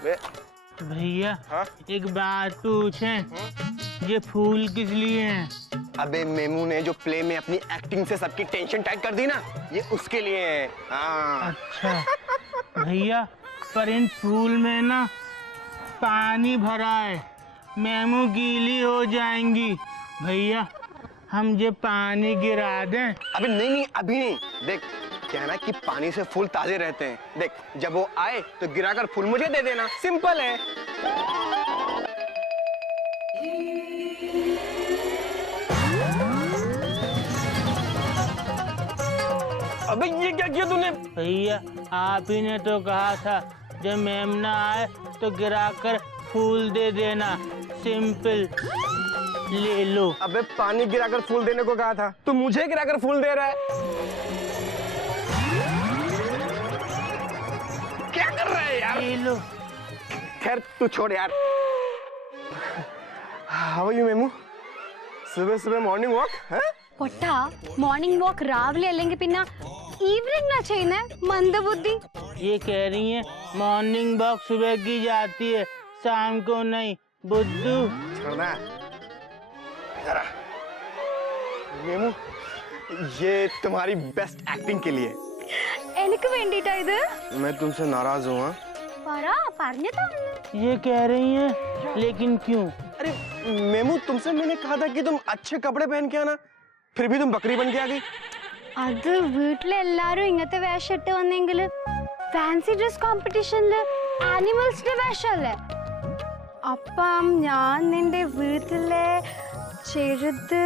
भैया हाँ? एक बात पूछे, ये फूल किस लिए हैं? अबे मेमू ने जो प्ले में अपनी एक्टिंग से सबकी टेंशन टाइट कर दी ना, ये उसके लिए है। हाँ। अच्छा भैया, पर इन फूल में ना पानी भरा है, मेमू गीली हो जाएंगी। भैया हम ये पानी गिरा दें? अबे नहीं नहीं, अभी नहीं। देख क्या है ना कि पानी से फूल ताजे रहते हैं। देख जब वो आए तो गिराकर फूल मुझे दे देना, सिंपल है। अबे ये क्या किया तूने? भैया आप ही ने तो कहा था जब मैम ना आए तो गिराकर फूल दे देना, सिंपल। ले लो। अबे पानी गिराकर फूल देने को कहा था, तू मुझे गिराकर फूल दे रहा है। क्या कर रहा है यार? ले लो। खैर तू छोड़ यार। How are you Memu? सुबह सुबह मॉर्निंग वॉक है? పొట్ట మార్నింగ్ వాక్ రావిలే వెళ్ళంగి పిన్న ఈవినింగ్ నా చేయనా మందబుద్ధి ये कह रही हैं मॉर्निंग वॉक सुबह की जाती है, शाम को नहीं। बुद्धू छोड़ना जरा। मेमू ये तुम्हारी बेस्ट एक्टिंग के लिए। എനിക്ക് വേണ്ടിട്ടാ ഇത് मैं तुमसे नाराज हूँ। हाँ? പറ പറഞ്ഞതാ ये कह रही हैं, लेकिन क्यों? अरे मेमू तुमसे मैंने कहा था कि तुम अच्छे कपड़े पहन के आना, फिर भी तुम बकरी बन के आ गई। അത് വീട്ടിലെല്ലാരും ഇങ്ങനത്തെ വേഷം ഇട്ട് വന്നെങ്കിൽ ഫാൻസി ഡ്രസ് കോമ്പറ്റീഷനില് ആനിമൽസിന്റെ വേഷമല്ലേ, അപ്പം ഞാൻ നിന്റെ വീട്ടിലെ ചെറുത്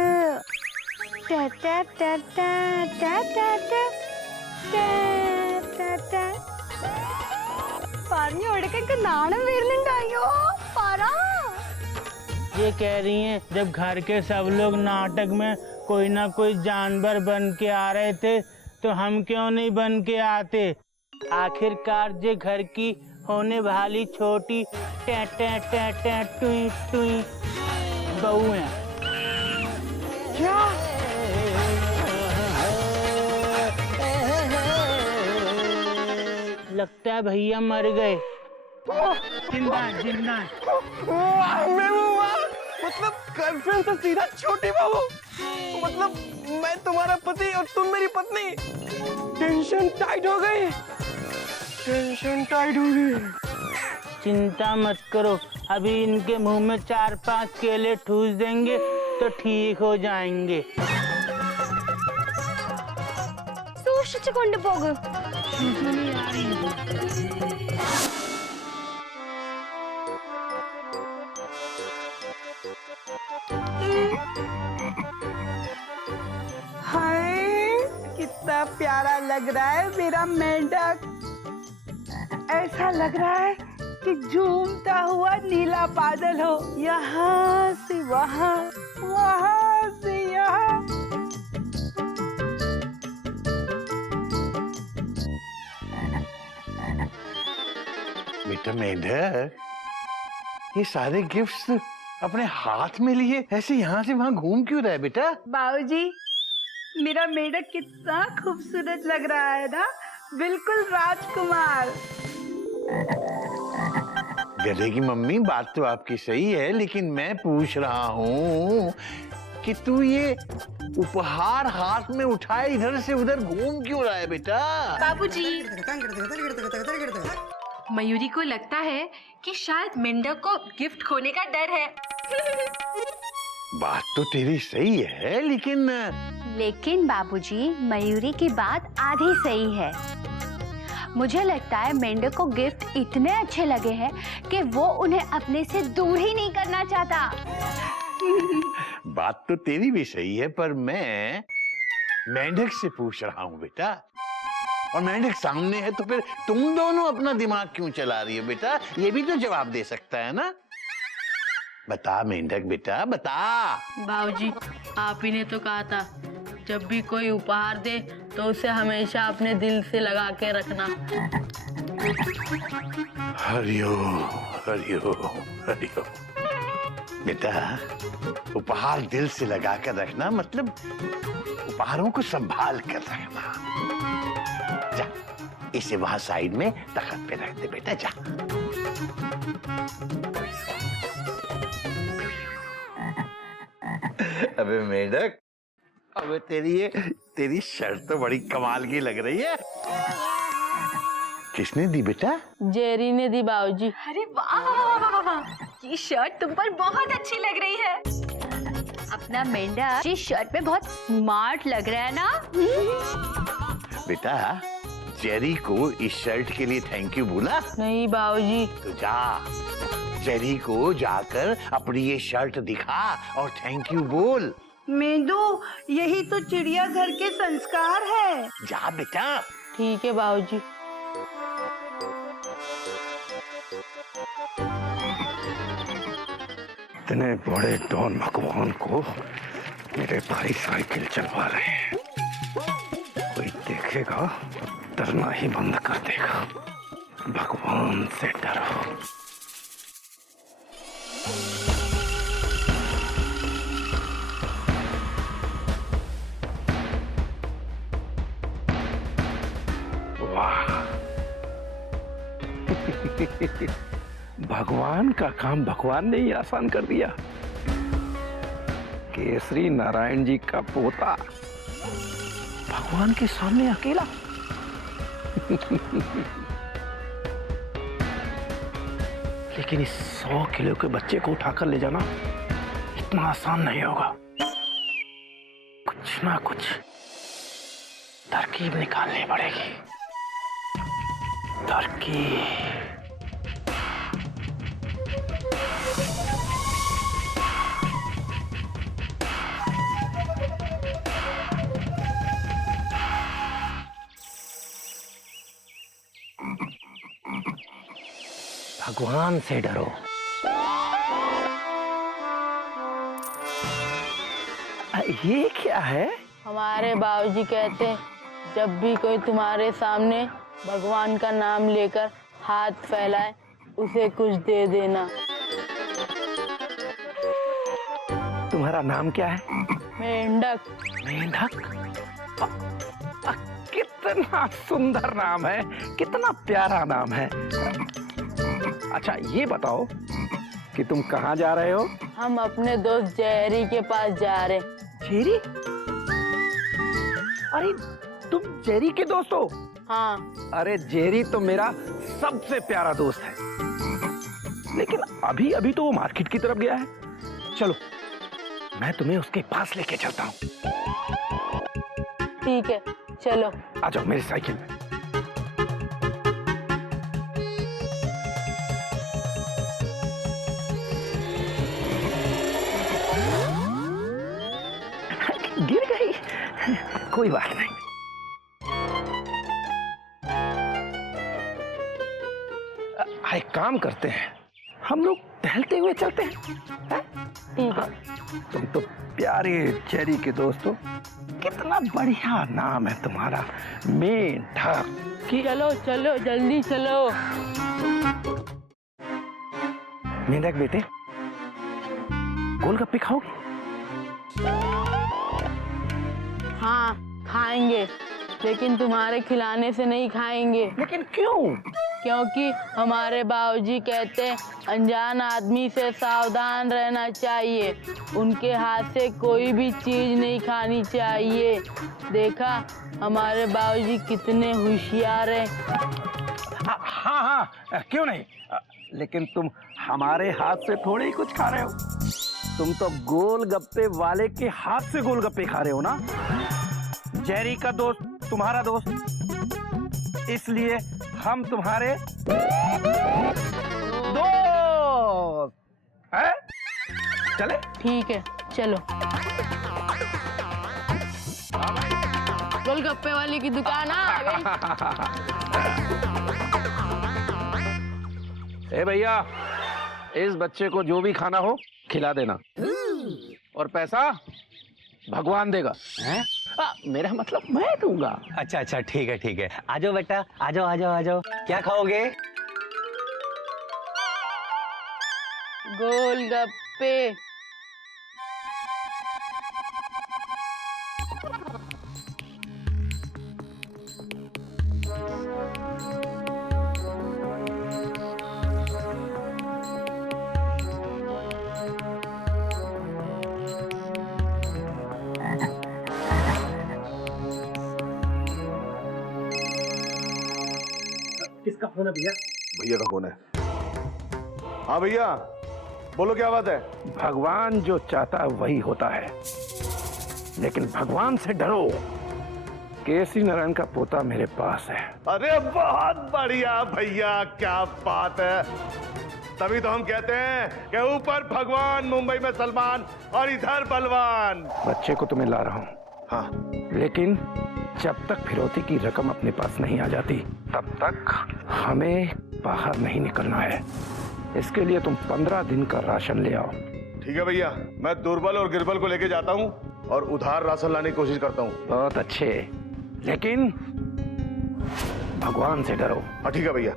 പറഞ്ഞു കൊടുക്കൊക്കെ നാണം വരുന്നുണ്ടായോ? പറ. ये कह रही हैं जब घर के सब लोग नाटक में कोई ना कोई जानवर बन के आ रहे थे तो हम क्यों नहीं बन के आते? आखिरकार ये घर की होने वाली छोटी टे टे टे टे टुई टुई बहू हैं। क्या? लगता है भैया मर गए। जिंदा जिंदा। वाह मेमू वाह, मतलब गर्लफ्रेंड से सीधा छोटी बहू। मतलब मैं तुम्हारा पति और तुम मेरी पत्नी। टेंशन टाइट हो गई, टेंशन टाइट हो गई। चिंता मत करो, अभी इनके मुंह में 4-5 केले ठूस देंगे तो ठीक हो जाएंगे। സൂക്ഷിച്ചു കൊണ്ടുപോകൂ. हाय कितना प्यारा लग रहा है मेरा मेंढक। ऐसा लग रहा है कि झूमता हुआ नीला बादल हो, यहाँ से वहाँ, वहाँ से यहाँ। बेटा मेंढक, ये सारे गिफ्ट्स अपने हाथ में लिए ऐसे यहाँ से वहाँ घूम क्यों रहा है बेटा? बाबूजी मेरा मेंढक कितना खूबसूरत लग रहा है ना, बिल्कुल राजकुमार। गधे की मम्मी, बात तो आपकी सही है, लेकिन मैं पूछ रहा हूँ कि तू ये उपहार हाथ में उठाए इधर से उधर घूम क्यों रहा है बेटा? बाबूजी, मयूरी को लगता है कि शायद मेंढक को गिफ्ट खोने का डर है। बात तो तेरी सही है, लेकिन बाबूजी मयूरी की बात आधी सही है। मुझे लगता है मेंढक को गिफ्ट इतने अच्छे लगे हैं कि वो उन्हें अपने से दूर ही नहीं करना चाहता। बात तो तेरी भी सही है, पर मैं मेंढक से पूछ रहा हूँ बेटा, और मेंढक सामने है तो फिर तुम दोनों अपना दिमाग क्यों चला रही हो बेटा? ये भी तो जवाब दे सकता है ना। बता मेंढक बेटा, बता। बाबूजी आप ही ने तो कहा था जब भी कोई उपहार दे तो उसे हमेशा अपने दिल से लगा के रखना। हरिओ हरिओ हरिओ। बेटा उपहार दिल से लगा कर रखना मतलब उपहारों को संभाल कर रखना। जा इसे वहां साइड में तख्त पे रख दे बेटा, जा। अबे मेढक, अबे तेरी शर्ट तो बड़ी कमाल की लग रही है। किसने दी बेटा? जेरी ने दी बाबूजी। अरे वाह, ये शर्ट तुम पर बहुत अच्छी लग रही है। अपना मेंढक इस शर्ट में बहुत स्मार्ट लग रहा है ना। बेटा, जेरी को इस शर्ट के लिए थैंक यू बोला? नहीं बाबूजी। तो जा, जेरी को जाकर अपनी ये शर्ट दिखा और थैंक यू बोल। मेंदू, यही तो चिड़ियाघर के संस्कार है। जा बेटा। ठीक है बाबूजी। इतने बड़े डॉन भगवान को मेरे भाई साइकिल चलवा रहे हैं। कोई देखेगा डरना ही बंद कर देगा। भगवान से डरो। वाह भगवान का काम भगवान ने ही आसान कर दिया। केसरी नारायण जी का पोता भगवान के सामने अकेला। लेकिन इस 100 किलो के बच्चे को उठाकर ले जाना इतना आसान नहीं होगा। कुछ ना कुछ तरकीब निकालनी पड़ेगी। तरकीब। भगवान से डरो। ये क्या है? हमारे बाबूजी कहते हैं जब भी कोई तुम्हारे सामने भगवान का नाम लेकर हाथ फैलाए उसे कुछ दे देना। तुम्हारा नाम क्या है? मेंढक। मेंढक? कितना सुंदर नाम है, कितना प्यारा नाम है। अच्छा ये बताओ कि तुम कहाँ जा रहे हो? हम अपने दोस्त जेरी के पास जा रहे। जेरी? अरे तुम जेरी के दोस्त हो? हाँ। अरे जेरी तो मेरा सबसे प्यारा दोस्त है, लेकिन अभी अभी तो वो मार्केट की तरफ गया है। चलो मैं तुम्हें उसके पास लेके चलता हूँ। ठीक है चलो। आ जाओ मेरी साइकिल में। गिर गई, कोई बात नहीं। एक काम करते हैं, हम लोग टहलते हुए चलते हैं। ठीक है। तुम तो प्यारे चेरी के दोस्तों, कितना बढ़िया नाम है तुम्हारा, मेंढक। चलो चलो जल्दी चलो। मेंढक बेटे, गोलगप्पे खाओगे? हाँ खाएंगे, लेकिन तुम्हारे खिलाने से नहीं खाएंगे। लेकिन क्यों? क्योंकि हमारे बाबूजी कहते हैं अनजान आदमी से सावधान रहना चाहिए, उनके हाथ से कोई भी चीज नहीं खानी चाहिए। देखा हमारे बाबूजी कितने होशियार हैं। हाँ हाँ क्यों नहीं, लेकिन तुम हमारे हाथ से थोड़े ही कुछ खा रहे हो। तुम तो गोलगप्पे वाले के हाथ से गोलगप्पे खा रहे हो ना। जेरी का दोस्त तुम्हारा दोस्त, इसलिए हम तुम्हारे दोस्त हैं? चले? ठीक है चलो। गोलगप्पे वाली की दुकान आ गई। ए भैया, इस बच्चे को जो भी खाना हो खिला देना, और पैसा भगवान देगा। हैं? मेरा मतलब मैं दूंगा। अच्छा अच्छा ठीक है। आ जाओ बेटा, आ जाओ। क्या खाओगे? गोलगप्पे। किसका फोन है भैया? भैया का फोन है। हाँ भैया, बोलो क्या बात है? भगवान जो चाहता है वही होता है, लेकिन भगवान से डरो। केसी नारायण का पोता मेरे पास है। अरे बहुत बढ़िया भैया, क्या बात है। तभी तो हम कहते हैं कि ऊपर भगवान, मुंबई में सलमान और इधर बलवान। बच्चे को तुम्हें ला रहा हूँ। हाँ, लेकिन जब तक फिरौती की रकम अपने पास नहीं आ जाती तब तक हमें बाहर नहीं निकलना है। इसके लिए तुम 15 दिन का राशन ले आओ। ठीक है भैया, मैं दुर्बल और गिरबल को लेके जाता हूँ और उधार राशन लाने की कोशिश करता हूँ। बहुत अच्छे, लेकिन भगवान से डरो। हाँ ठीक है भैया।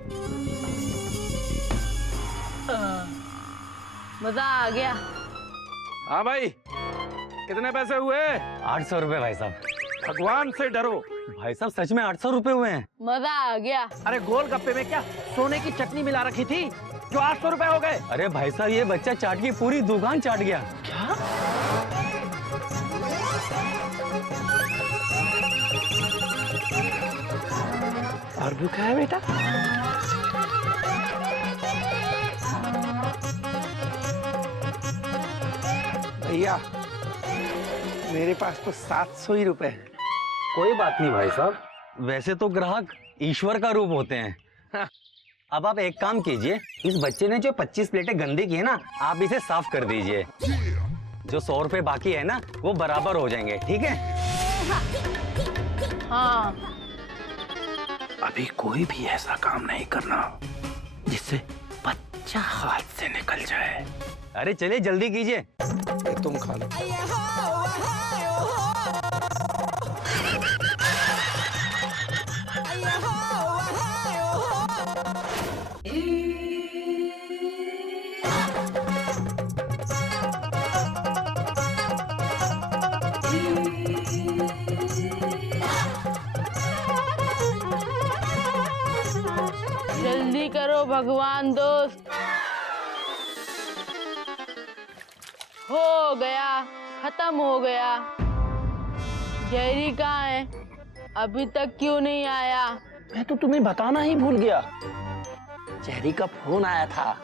मजा आ गया। हाँ भाई, कितने पैसे हुए? 800 रुपए भाई साहब। भगवान से डरो। भाई साहब सच में 800 रुपए हुए हैं। मजा आ गया। अरे गोलगप्पे में क्या सोने की चटनी मिला रखी थी जो 800 रुपए हो गए? अरे भाई साहब ये बच्चा चाट की पूरी दुकान चाट गया। और भूखा है बेटा? भैया, मेरे पास तो 700 ही रुपए हैं। कोई बात नहीं भाई साहब, वैसे तो ग्राहक ईश्वर का रूप होते हैं। हाँ। अब आप एक काम कीजिए, इस बच्चे ने जो 25 प्लेटें गंदी की है ना, आप इसे साफ कर दीजिए। जो 100 रुपए बाकी है ना, वो बराबर हो जाएंगे, ठीक है? हाँ। अभी कोई भी ऐसा काम नहीं करना जिससे बच्चा हाथ से निकल जाए। अरे चलिए जल्दी कीजिए। ये तुम खा लो। जल्दी करो भगवान दोस्त। हो गया, खत्म हो गया। जेरी कहाँ है? अभी तक क्यों नहीं आया? मैं तो तुम्हें बताना ही भूल गया। जेरी का फोन आया था।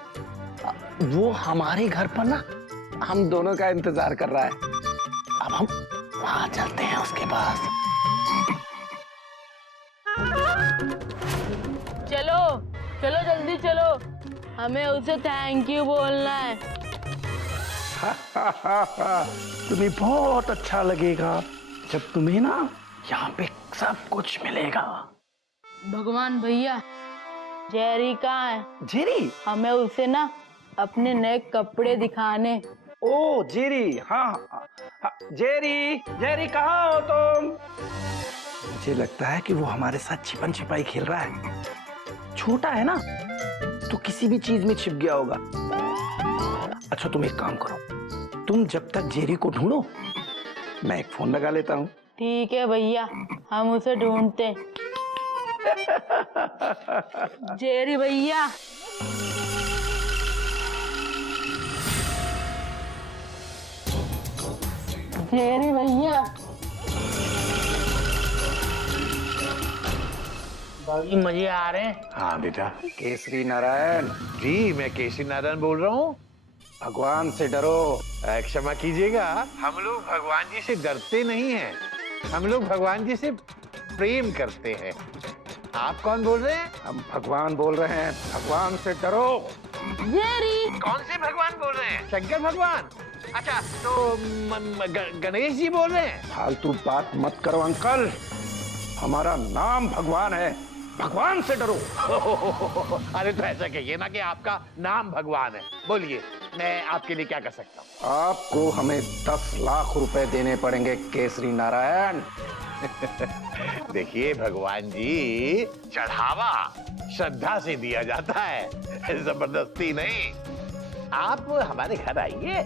वो हमारे घर पर ना हम दोनों का इंतजार कर रहा है। अब हम वहां चलते हैं उसके पास। चलो चलो जल्दी चलो, हमें उसे थैंक यू बोलना है। तुम्हें बहुत अच्छा लगेगा जब तुम्हें ना यहाँ पे सब कुछ मिलेगा। भगवान भैया, जेरी कहाँ है? जेरी? हमें उसे ना अपने नए कपड़े दिखाने। ओ जेरी, हाँ, हाँ। जेरी, जेरी कहाँ हो तुम? मुझे लगता है कि वो हमारे साथ छिपन छिपाई खेल रहा है। छोटा है ना, तो किसी भी चीज में छिप गया होगा। अच्छा तुम एक काम करो, तुम जब तक जेरी को ढूंढो, मैं एक फोन लगा लेता हूँ। ठीक है भैया, हम उसे ढूंढते हैं। जेरी भैया, जेरी भैया। बाबूजी मजे आ रहे हैं? हाँ बेटा। केसरी नारायण, जी मैं केसी नारायण बोल रहा हूँ। भगवान से डरो। क्षमा कीजिएगा, हम लोग भगवान जी से डरते नहीं हैं, हम लोग भगवान जी से प्रेम करते हैं। आप कौन बोल रहे हैं? हम भगवान बोल रहे हैं, भगवान से डरो। जेरी, कौन से भगवान बोल रहे हैं? शंकर भगवान? अच्छा तो गणेश जी बोल रहे हैं? फालतू बात मत करो अंकल, हमारा नाम भगवान है, भगवान से डरो। अरे तो ऐसा कहिए ना कि आपका नाम भगवान है। बोलिए, मैं आपके लिए क्या कर सकता हूँ? आपको हमें 10 लाख रुपए देने पड़ेंगे केसरी नारायण। देखिए भगवान जी, चढ़ावा श्रद्धा से दिया जाता है, जबरदस्ती नहीं। आप हमारे घर आइए,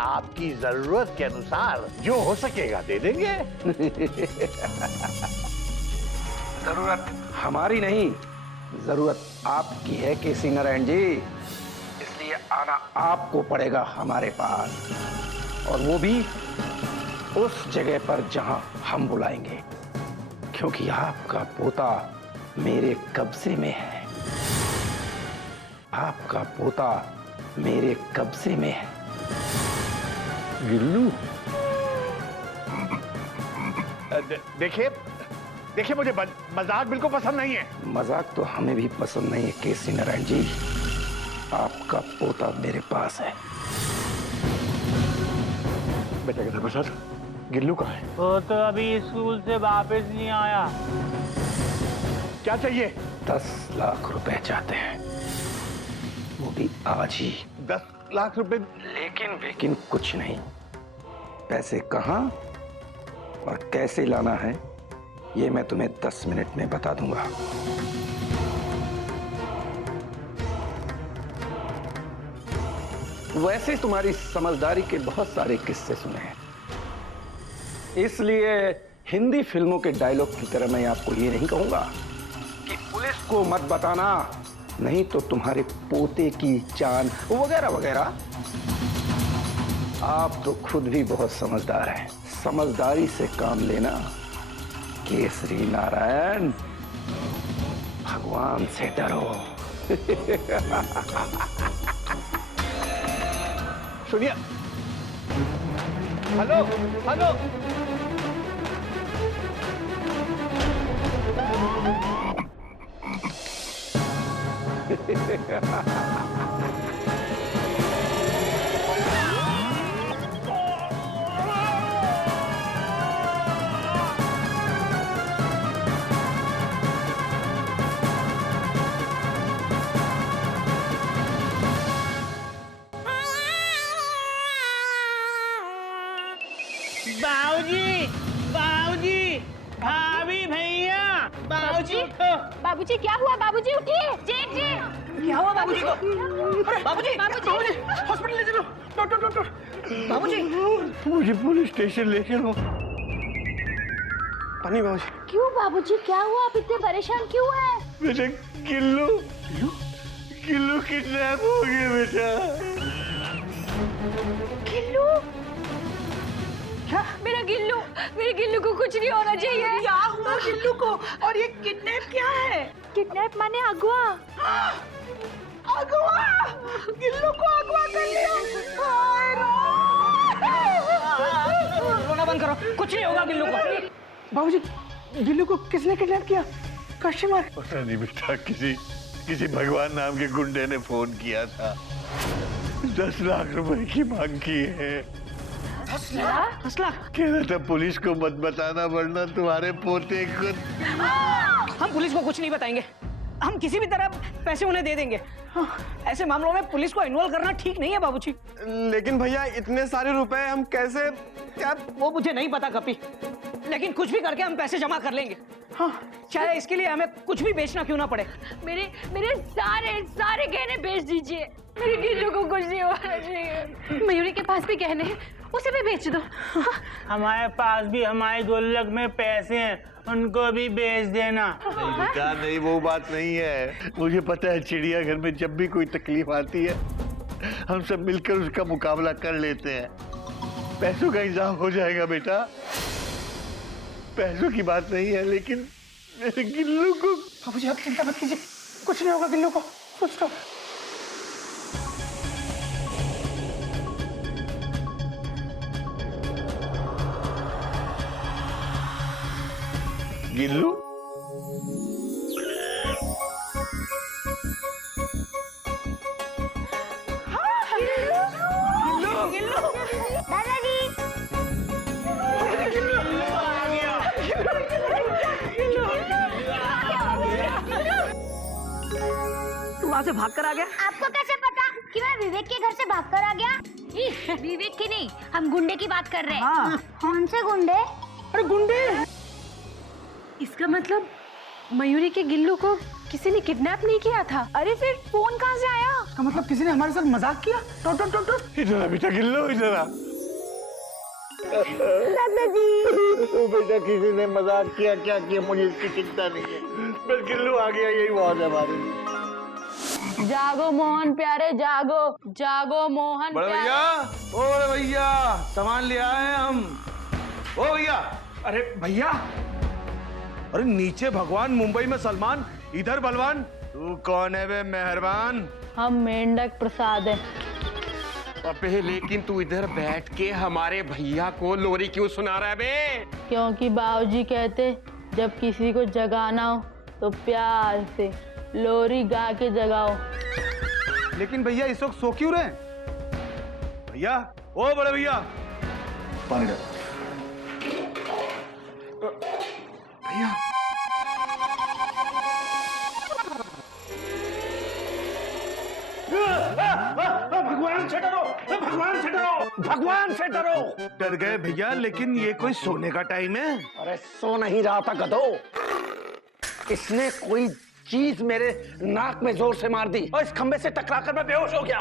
आपकी जरूरत के अनुसार जो हो सकेगा दे देंगे। जरूरत हमारी नहीं, जरूरत आपकी है केसी नारायण जी, इसलिए आना आपको पड़ेगा हमारे पास, और वो भी उस जगह पर जहां हम बुलाएंगे, क्योंकि आपका पोता मेरे कब्जे में है। आपका पोता मेरे कब्जे में है। गिल्लू, देखिए देखिए, मुझे मजाक बिल्कुल पसंद नहीं है। मजाक तो हमें भी पसंद नहीं है केसरी नारायण जी। आपका पोता मेरे पास है। बेटा किधर प्रसाद? गिल्लू कहाँ है? वो तो अभी स्कूल से वापस नहीं आया। क्या चाहिए? 10 लाख रुपए चाहते हैं, वो भी आज ही। 10 लाख रुपए? लेकिन कुछ नहीं। पैसे कहाँ और कैसे लाना है ये मैं तुम्हें 10 मिनट में बता दूंगा। वैसे तुम्हारी समझदारी के बहुत सारे किस्से सुने हैं, इसलिए हिंदी फिल्मों के डायलॉग की तरह मैं आपको ये नहीं कहूंगा कि पुलिस को मत बताना, नहीं तो तुम्हारे पोते की जान वगैरह वगैरह। आप तो खुद भी बहुत समझदार हैं, समझदारी से काम लेना। केसरी नारायण, भगवान से डरो। सुनिए, हेलो हेलो, बाबूजी, बाबूजी, भाभी, भैया, बाबूजी। बाबूजी क्या हुआ? बाबूजी उठिए। जी जी। क्या हुआ बाबूजी को? बाबूजी, बाबूजी, हॉस्पिटल ले चलो। डॉक्टर, डॉक्टर, बाबूजी। मुझे पुलिस स्टेशन ले चलो। पानी बाबूजी। क्यों बाबूजी, क्या हुआ? आप इतने परेशान क्यों हैं? बेटा गिल्लू, गिल्लू किडनैप हो गया बेटा। गिल्लू? मेरे गिल्लू को कुछ नहीं होना चाहिए। क्या हुआ गिल्लू को? और ये किडनैप क्या है? किडनैप माने अगवा। अगवा? गिल्लू को अगवा कर लिया? रोना बंद करो, कुछ नहीं होगा गिल्लू को। बाबूजी, गिल्लू को किसने किडनैप किया? कस्टमर? पता नहीं बेटा, किसी भगवान नाम के गुंडे ने फोन किया था। 10 लाख रुपए की मांग की है। 10 लाख? कह रहा था पुलिस को मत बताना वरना तुम्हारे पोते को। हम पुलिस को कुछ नहीं बताएंगे, हम किसी भी तरह पैसे उन्हें दे देंगे। ऐसे मामलों में पुलिस को इन्वॉल्व करना ठीक नहीं है बाबूजी। लेकिन भैया इतने सारे रुपए हम कैसे? क्या? वो मुझे नहीं पता कपी, लेकिन कुछ भी करके हम पैसे जमा कर लेंगे। हाँ, चाहे इसके लिए हमें कुछ भी बेचना क्यों ना पड़े। मेरे सारे गहने बेच दीजिए। मेरे गिल्लू को कुछ नहीं होना चाहिए। मयूरी के पास भी गहने हैं, उसे भी बेच दो। हमारे पास भी हमारे गुल्लक में पैसे हैं, उनको भी बेच देना। नहीं बेटा, नहीं, वो बात नहीं है। मुझे पता है चिड़ियाघर में जब भी कोई तकलीफ आती है हम सब मिलकर उसका मुकाबला कर लेते हैं। पैसों का इंतजाम हो जाएगा बेटा, पैसों की बात नहीं है, लेकिन मेरे गिल्लू को। बाबूजी आप चिंता मत कीजिए, कुछ नहीं होगा गिल्लू को। कुछ तो गिल्लू, दादाजी। तू वहाँ से भाग कर आ गया? आपको कैसे पता कि मैं विवेक के घर से भागकर आ गया? विवेक की नहीं, हम गुंडे की बात कर रहे हैं। हाँ। कौन से गुंडे? अरे गुंडे? इसका मतलब मयूरी के गिल्लू को किसी ने किडनैप नहीं किया था। अरे फिर फोन कहाँ से आया? इसका मतलब किसी ने हमारे साथ मजाक किया। डॉक्टर, इधर आ बेटा गिल्लू, इधर आ। तो बेटा किसी ने मजाक किया, क्या किया मुझे इसकी चिंता नहीं है, पर गिल्लू आ गया, यही बहुत है हमारे लिए। जागो मोहन प्यारे, जागो जागो मोहन बड़े प्यारे। भैया, ओ बड़े भैया, सामान ले आए हैं हम। ओ भैया। अरे भैया, अरे नीचे भगवान, मुंबई में सलमान, इधर बलवान, तू कौन है बे मेहरबान? हम मेंढक प्रसाद है। अबे लेकिन तू इधर बैठ के हमारे भैया को लोरी क्यों सुना रहा है बे? क्योंकि बाबूजी कहते जब किसी को जगाना हो तो प्यार से लोरी गा के जगाओ। लेकिन भैया इस वक्त सो क्यों रहे? भैया, ओ बड़े भैया, पानी डाल। भैया, भगवान से डरो, भगवान से डरो, भगवान से डरो। डर गए भैया, लेकिन ये कोई सोने का टाइम है? अरे सो नहीं रहा था गधो, इसने कोई चीज मेरे नाक में जोर से मार दी और इस खंबे से टकराकर मैं बेहोश हो गया।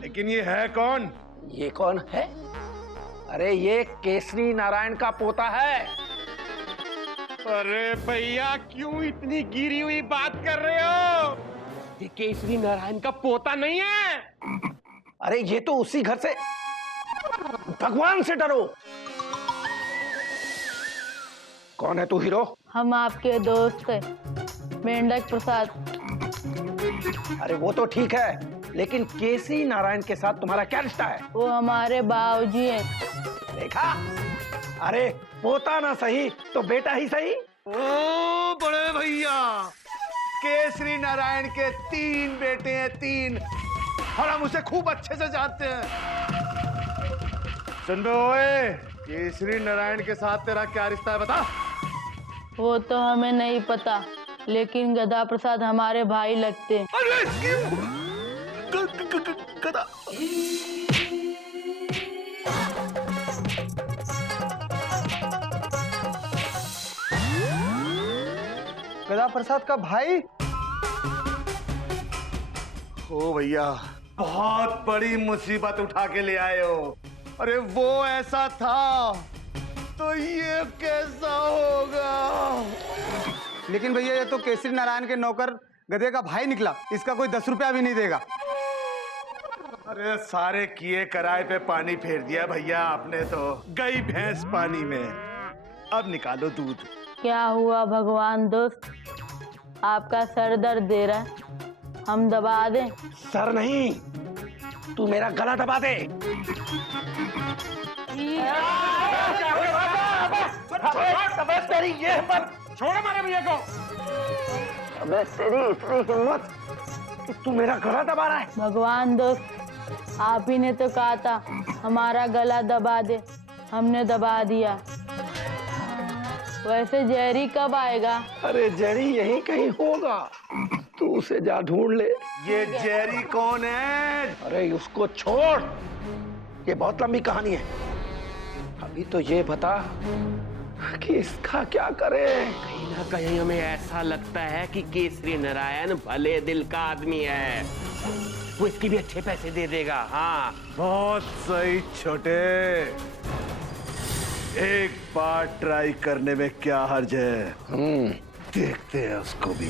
लेकिन ये है कौन? ये कौन है? अरे ये केसरी नारायण का पोता है। अरे भैया क्यों इतनी गिरी हुई बात कर रहे हो? ये केसरी नारायण का पोता नहीं है। अरे ये तो उसी घर से, भगवान से डरो। कौन है तू हीरो? हम आपके दोस्त है मेंढक प्रसाद। अरे वो तो ठीक है, लेकिन केसरी नारायण के साथ तुम्हारा क्या रिश्ता है? वो हमारे बाबूजी हैं। देखा, अरे पोता ना सही तो बेटा ही सही। ओ बड़े भैया, केसरी नारायण के 3 बेटे हैं, 3, और हम उसे खूब अच्छे से जानते हैं। सुन बे ओए, केसरी नारायण के साथ तेरा क्या रिश्ता है बता? वो तो हमें नहीं पता, लेकिन गधा प्रसाद हमारे भाई लगते हैं। अरे गधा। गधा प्रसाद का भाई? ओ भैया, बहुत बड़ी मुसीबत उठा के ले आए हो। अरे वो ऐसा था तो ये कैसा होगा? लेकिन भैया ये तो केसरी नारायण के नौकर गधे का भाई निकला, इसका कोई 10 रुपया भी नहीं देगा। अरे सारे किए कराए पे पानी फेर दिया भैया आपने तो। गई भैंस पानी में, अब निकालो दूध। क्या हुआ भगवान दोस्त, आपका सर दर्द दे रहा है, हम दबा दें? सर नहीं, तू मेरा गला दबा दे। तेरी ये हिम्मत, छोड़ हमारे भैया को। अबे तेरी इतनी हिम्मत कि तू मेरा गला दबा रहा है? भगवान दोस्त, आप ही ने तो कहा था हमारा गला दबा दे, हमने दबा दिया। वैसे जेरी कब आएगा? अरे जेरी यहीं कहीं होगा, तू उसे जा ढूंढ ले। ये जेरी कौन है? अरे उसको छोड़, ये बहुत लंबी कहानी है। अभी तो ये बता कि इसका क्या करे। कहीं ना कहीं हमें ऐसा लगता है कि केसरी नारायण भले दिल का आदमी है, वो इसके भी अच्छे पैसे दे देगा। हाँ बहुत सही छोटे, एक बार ट्राई करने में क्या हर्ज है। देखते हैं उसको भी।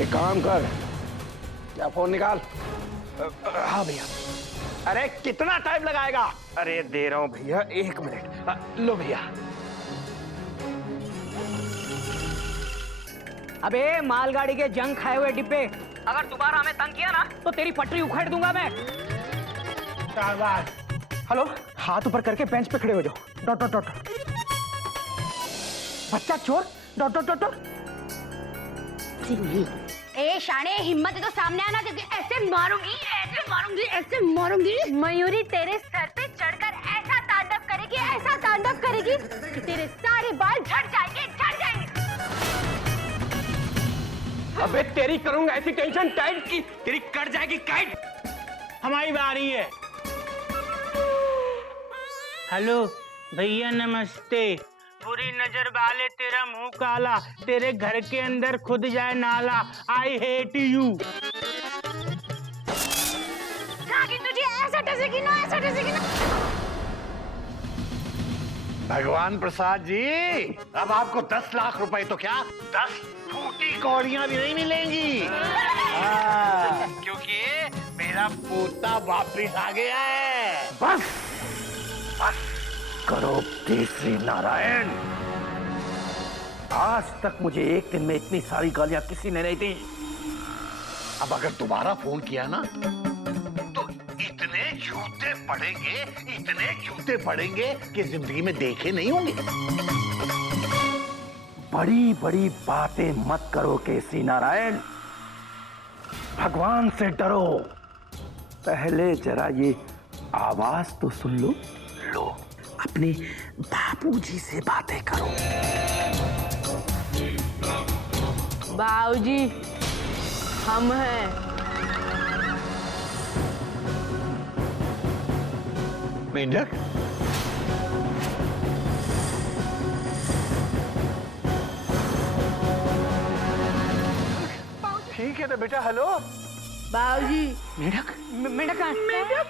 एक काम कर, क्या फोन निकाल। हाँ भैया। अरे कितना टाइम लगाएगा? अरे दे रहा हूँ भैया, 1 मिनट। लो भैया। अबे मालगाड़ी के जंग खाए हुए डिब्बे, अगर दोबारा हमें तंग किया ना तो तेरी पटरी उखाड़ दूंगा मैं। हेलो, हाथ ऊपर करके बेंच पे खड़े हो जाओ। Dot dot dot. बच्चा चोर। Dot dot dot. ए शाने, हिम्मत है तो सामने आना, क्योंकि ऐसे मारूंगी, ऐसे मारूंगी, ऐसे मारूंगी। मयूरी तेरे सर पे चढ़कर ऐसा तांडव करेगी, ऐसा तांडव करेगी कि तेरे सारे बाल झड़ जाएंगे, झड़ जाएंगे। अबे तेरी करूंगा ऐसी टेंशन टाइट की तेरी कट जाएगी काइट। हमारी बारी है। हेलो भैया, नमस्ते। बुरी नजर वाले, तेरा मुंह काला, तेरे घर के अंदर खुद जाए नाला। I hate you. तुझे ऐसा टसेगी ना, ऐसा टसेगी ना। भगवान प्रसाद जी, अब आपको 10 लाख रुपए तो क्या 10 फूटी कौड़ियां भी नहीं मिलेंगी। क्योंकि मेरा पोता वापिस आ गया है। बस बस करो केसरी नारायण, आज तक मुझे एक दिन में इतनी सारी गालियां किसी ने नहीं दी। अब अगर दोबारा फोन किया ना तो इतने जूते पड़ेंगे कि जिंदगी में देखे नहीं होंगे। बड़ी बड़ी बातें मत करो केसरी नारायण, भगवान से डरो। पहले जरा ये आवाज तो सुन लो। लो, अपने बापूजी से बातें करो। बाबूजी, हम हैं। मेंढक, ठीक है ना बेटा। हेलो बाबूजी, मेंढक मेंढक कहाँ है?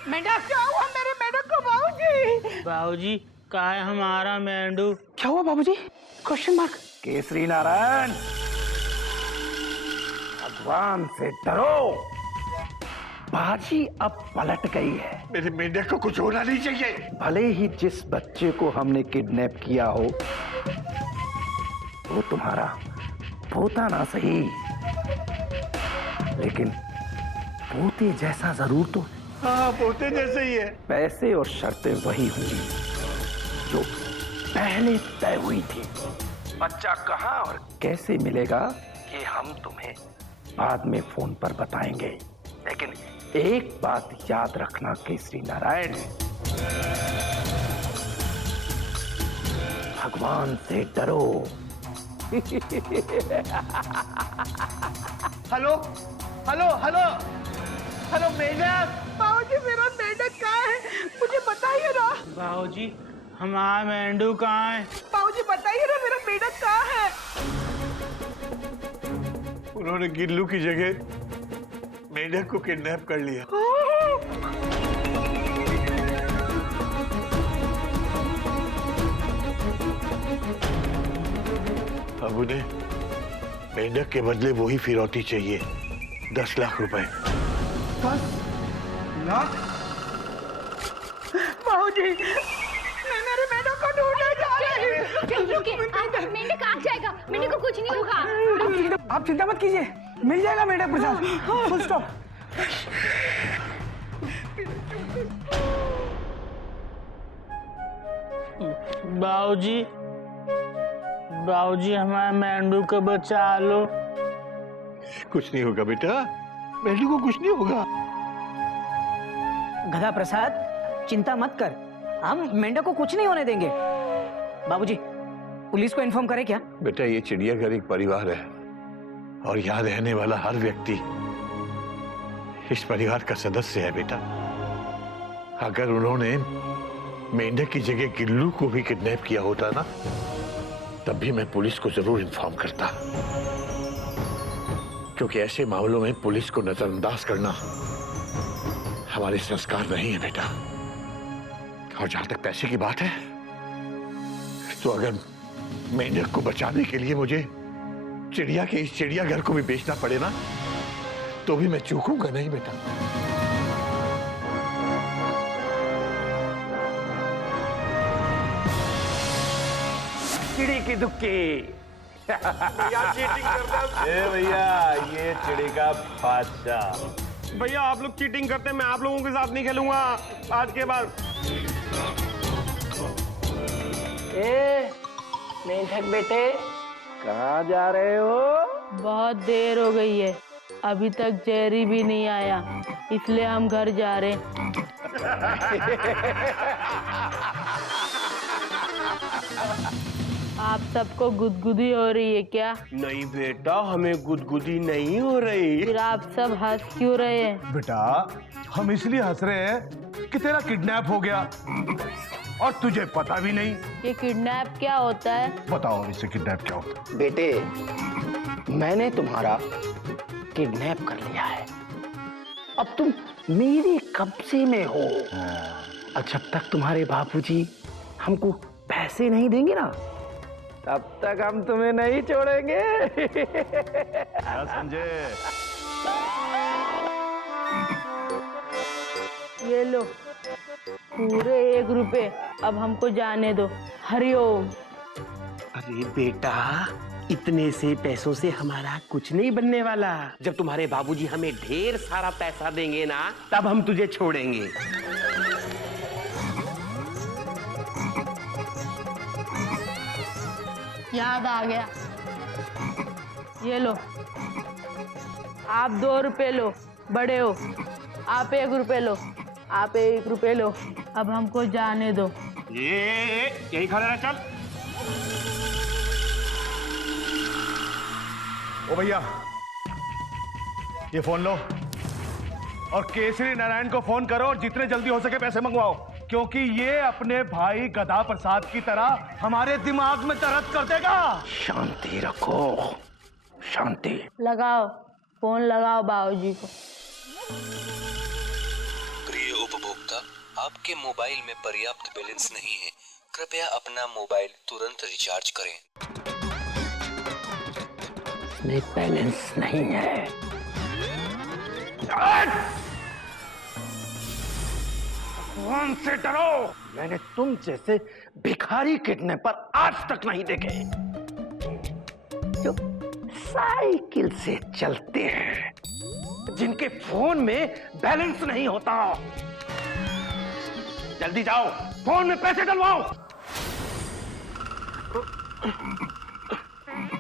मेंढक क्या हुआ मेरे मेंढक को बाबूजी? बाबूजी, कहा है हमारा मेंढू? क्या हुआ बाबूजी? Question mark. केसरी नारायण, भगवान से डरो। बाजी अब पलट गई है। मेरे मेंढक को कुछ होना नहीं चाहिए। भले ही जिस बच्चे को हमने किडनैप किया हो वो तुम्हारा पोता ना सही, लेकिन पोते जैसा जरूर तो है। हाँ, पोते जैसे ही है। पैसे और शर्तें वही होंगी जो पहले तय हुई थी। बच्चा कहाँ और कैसे मिलेगा ये हम तुम्हें बाद में फोन पर बताएंगे, लेकिन एक बात याद रखना केसरी नारायण, भगवान से डरो। हेलो हेलो हेलो हेलो मेंढक। बाबूजी मेरा मेंढक कहाँ है? मुझे बताइए ना। बाबूजी, हमारा मेंढू कहाँ है? बाबूजी बताइए ना, मेरा मेंढक कहाँ है? उन्होंने गिल्लू की जगह मेंढक को किडनैप कर लिया। अब उन्हें मेंढक के बदले वही फिरौती चाहिए, 10 लाख रुपए। 10 लाख? बाबूजी, मैं मेरे मेंढक को ढूंढने जा रही हूँ। मेंढक आ जाएगा, मेंढक को कुछ नहीं होगा। आप चिंता मत कीजिए, मिल जाएगा मेंढक प्रसाद। Full stop. बाबूजी, बाबूजी, हमारे मेंढू को बचा लो। कुछ नहीं होगा बेटा, मेंढक को कुछ नहीं होगा। गधा प्रसाद, चिंता मत कर, हम मेंढक को कुछ नहीं होने देंगे। बाबूजी, पुलिस को इन्फॉर्म करें क्या? बेटा, ये चिड़ियाघर एक परिवार है और यहाँ रहने वाला हर व्यक्ति इस परिवार का सदस्य है बेटा। अगर उन्होंने मेंढक की जगह गिल्लू को भी किडनैप किया होता ना, तब भी मैं पुलिस को जरूर इन्फॉर्म करता, क्योंकि ऐसे मामलों में पुलिस को नजरअंदाज करना हमारे संस्कार नहीं है बेटा। और जहां तक पैसे की बात है, तो अगर मेंढक को बचाने के लिए मुझे चिड़िया के इस चिड़ियाघर को भी बेचना पड़े ना, तो भी मैं चूकूंगा नहीं बेटा। चिड़ी की दुक्की। भैया, ये चिड़ी का बादशाह। भैया, आप लोग चीटिंग करते हैं, मैं आप लोगों के साथ नहीं खेलूंगा आज के बाद। मेंढक बेटे, कहाँ जा रहे हो? बहुत देर हो गई है, अभी तक जेरी भी नहीं आया, इसलिए हम घर जा रहे हैं। आप सबको गुदगुदी हो रही है क्या? नहीं बेटा, हमें गुदगुदी नहीं हो रही। फिर आप सब हंस क्यों रहे हैं? बेटा, हम इसलिए हंस रहे हैं कि तेरा किडनैप हो गया और तुझे पता भी नहीं। ये किडनैप क्या होता है? बताओ इससे किडनैप क्या होता है? बेटे, मैंने तुम्हारा किडनैप कर लिया है। अब तुम मेरे कब्जे में हो और जब तक तुम्हारे बापूजी हमको पैसे नहीं देंगे ना, तब तक हम तुम्हें नहीं छोड़ेंगे। संजय, ये लो पूरे 1 रुपए, अब हमको जाने दो। हरिओम। अरे बेटा, इतने से पैसों से हमारा कुछ नहीं बनने वाला। जब तुम्हारे बाबूजी हमें ढेर सारा पैसा देंगे ना, तब हम तुझे छोड़ेंगे। याद आ गया, ये लो, आप 2 रुपए लो, बड़े हो। आप 1 रुपए लो, आप 1 रुपए लो। अब हमको जाने दो। यही खा लेना, चल। ओ भैया, ये फोन लो और केसरी नारायण को फोन करो और जितने जल्दी हो सके पैसे मंगवाओ, क्योंकि ये अपने भाई गधा प्रसाद की तरह हमारे दिमाग में दर्द कर देगा। शांति रखो, शांति। लगाओ फोन, लगाओ बाबूजी को। प्रिय उपभोक्ता, आपके मोबाइल में पर्याप्त बैलेंस नहीं है, कृपया अपना मोबाइल तुरंत रिचार्ज करें। इसमें बैलेंस नहीं है। भगवान से डरो। मैंने तुम जैसे भिखारी किडनैपर आज तक नहीं देखे, जो साइकिल से चलते हैं, जिनके फोन में बैलेंस नहीं होता। जल्दी जाओ, फोन में पैसे डलवाओ।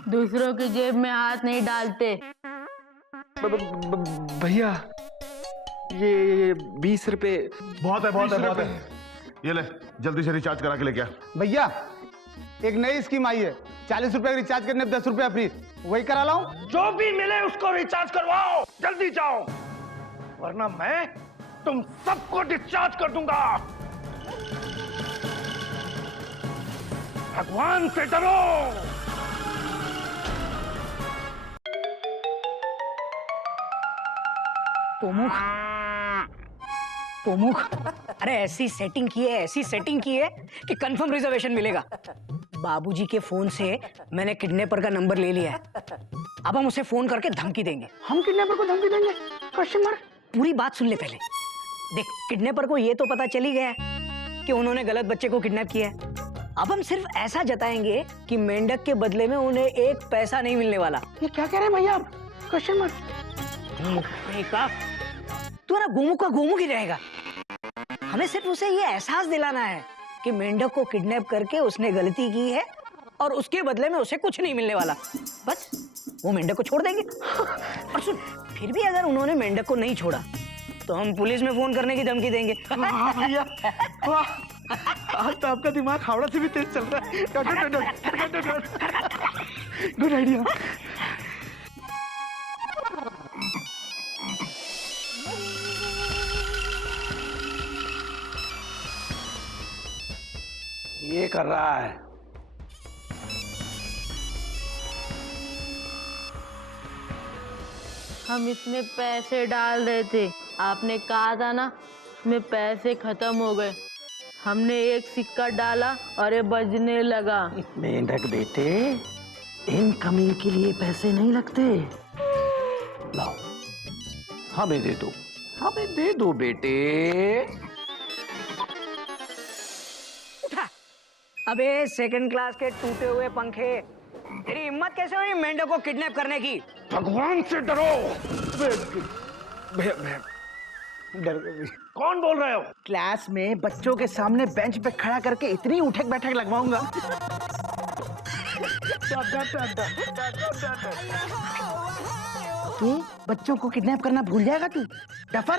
दूसरों की जेब में हाथ नहीं डालते। भैया, ये 20 रुपए बहुत है, बहुत है, बहुत है। ये ले, जल्दी से रिचार्ज करा के लेके आ। भैया, एक नई स्कीम आई है, 40 रुपए रिचार्ज करने पे 10 रुपए फ्री, वही करा लाऊं? जो भी मिले उसको रिचार्ज करवाओ, जल्दी जाओ, वरना मैं तुम सबको डिस्चार्ज कर दूंगा। भगवान से डरो। पोमुख, अरे ऐसी सेटिंग की है, ऐसी सेटिंग की है कि कंफर्म रिजर्वेशन मिलेगा। बाबूजी के फोन से मैंने किडनैपर का नंबर ले लिया है। अब हम उसे फोन करके धमकी देंगे। हम किडनैपर को धमकी देंगे? Question mark. पूरी बात सुन ले पहले। देख, किडनैपर को ये तो पता चल ही गया है कि उन्होंने गलत बच्चे को किडनैप किया है। अब हम सिर्फ ऐसा जताएंगे कि मेंढक के बदले में उन्हें 1 पैसा नहीं मिलने वाला। ये क्या कह रहे हैं भैया आप? Question mark. तू ना गोमू का गोमू ही रहेगा। हमें सिर्फ उसे ये एहसास दिलाना है कि मेंढक को किडनैप करके उसने गलती की है और उसके बदले में उसे कुछ नहीं मिलने वाला। बस वो मेंढक को छोड़ देंगे। और सुन, फिर भी अगर उन्होंने मेंढक को नहीं छोड़ा तो हम पुलिस में फोन करने की धमकी देंगे। हाँ भैया, वाह, आज तो आपका दिमाग हावड़ा से भी तेज चल रहा है। Good idea. ये कर रहा है। हम इसमें पैसे डाल रहे थे, आपने कहा था ना इसमें पैसे खत्म हो गए। हमने 1 सिक्का डाला और ये बजने लगा। मेंढक बेटे, इनकमिंग के लिए पैसे नहीं लगते। लाओ, हमें दे दो, हमें दे दो बेटे। अबे सेकंड क्लास के टूटे हुए पंखे, तेरी हिम्मत कैसे हुई मेंढक को किडनैप करने की? भगवान से डरो। डर गई। कौन बोल रहे हो? क्लास में बच्चों के सामने बेंच पे खड़ा करके इतनी उठक बैठक लगवाऊंगा। तू बच्चों को किडनैप करना भूल जाएगा तू, डफर।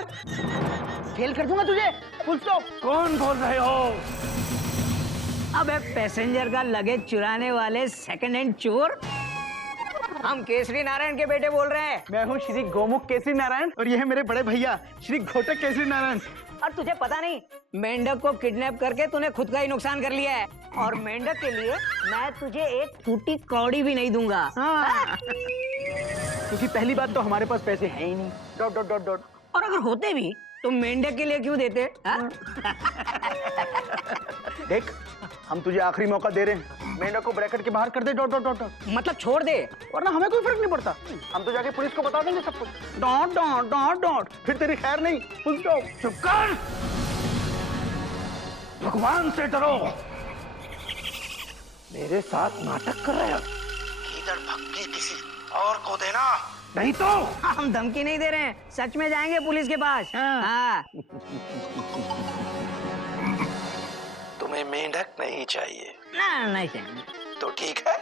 फेल कर दूंगा तुझे, फुल स्टॉप। कौन बोल रहे हो? अबे पैसेंजर का लगेज चुराने वाले सेकंड हैंड चोर। हम केसरी नारायण के बेटे बोल रहे हैं। मैं हूँ श्री गोमुख केसरी नारायण और ये है मेरे बड़े भैया श्री घोटक केसरी नारायण। और तुझे पता नहीं, मेंढक को किडनैप करके तूने खुद का ही नुकसान कर लिया है। और मेंढक के लिए मैं तुझे 1 फूटी कौड़ी भी नहीं दूंगा। हाँ। क्योंकि पहली बात तो हमारे पास पैसे हैं ही नहीं। Dot dot dot dot. और अगर होते भी तो मेंढक के लिए क्यों देते? देख, हम तुझे आखिरी मौका दे रहे हैं, मेंढक को ब्रैकेट के बाहर कर दे। Dot dot dot dot. मतलब छोड़ दे, वरना हमें कोई फर्क नहीं पड़ता। हम तो जाके पुलिस को बता देंगे सब कुछ। Dot dot dot dot. फिर तेरी खैर नहीं, फुल स्टॉप। चुप कर। भगवान से डरो। मेरे साथ नाटक कर रहे हो? इधर भक्की किसी और को देना, नहीं तो हम धमकी नहीं दे रहे हैं, सच में जाएंगे पुलिस के पास। हाँ। तुम्हें मेंढक नहीं चाहिए ना नहीं चाहिए। तो ठीक है,